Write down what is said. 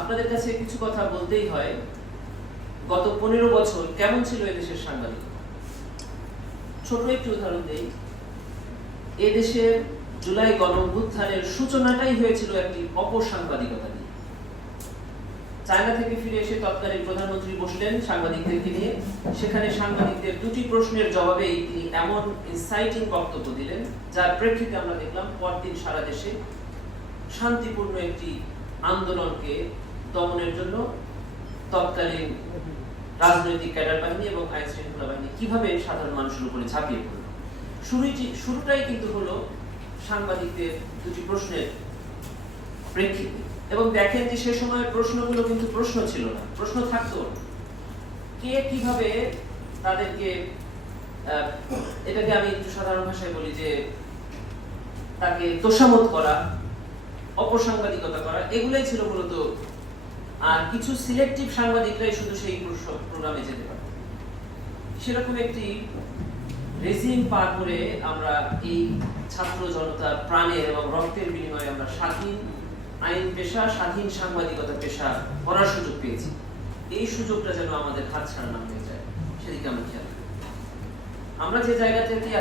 আপনাদের কাছে কিছু কথা বলতেই হয়। গত 15 বছর কেমন ছিল এদেশের সাংবাদিকতা? ছোট একটি উদাহরণ দেই। এদেশের জুলাই গণঅভ্যুত্থানের সূচনাটাই হয়েছিল একটি অপসাংবাদিকতা নিয়ে। চায়না থেকে ফিরে এসে তৎকালীন প্রধানমন্ত্রী বসলেন সাংবাদিকদেরকে নিয়ে। সেখানে সাংবাদিকদের দুটি প্রশ্নের জবাবেই তিনি এমন ইনসাইটিং বক্তব্য দিলেন, যার প্রেক্ষিতে আমরা দেখলাম পরদিন সারা দেশে শান্তিপূর্ণ একটি আন্দোলনকে দমনের জন্য তৎকালীন রাজনৈতিক ক্যাডার বাহিনী এবং আইন শৃঙ্খলা বাহিনী কিভাবে সাধারণ মানুষের উপরে ঝাঁপিয়ে পড়ল। শুরুটাই কিন্তু হলো সাংবাদিকদের দুটি প্রশ্নের প্রেক্ষিতে। এবং দেখেন যে সে সময়ের প্রশ্নগুলো কিন্তু প্রশ্ন ছিল না, প্রশ্ন থাকতো কে কিভাবে তাদেরকে, এটাকে আমি একটু সাধারণ ভাষায় বলি যে তাকে তোষামত করা, অপসাংবাদিকতা করা, এগুলাই ছিল মূলত। আর কিছু সিলেক্টিভ সাংবাদিকরাই শুধু সেই প্রোগ্রামে যেতে পারে। সেরকম একটি রেজিম পার করে আমরা এই ছাত্র জনতার প্রাণের এবং রক্তের বিনিময়ে আমরা স্বাধীন আইন পেশা, স্বাধীন সাংবাদিকতা পেশা করার সুযোগ পেয়েছি। এই সুযোগটা যেন আমাদের হাতছাড়া না হয়ে যায়, সেদিকে আমরা খেয়াল করি। আমরা যে জায়গা থেকে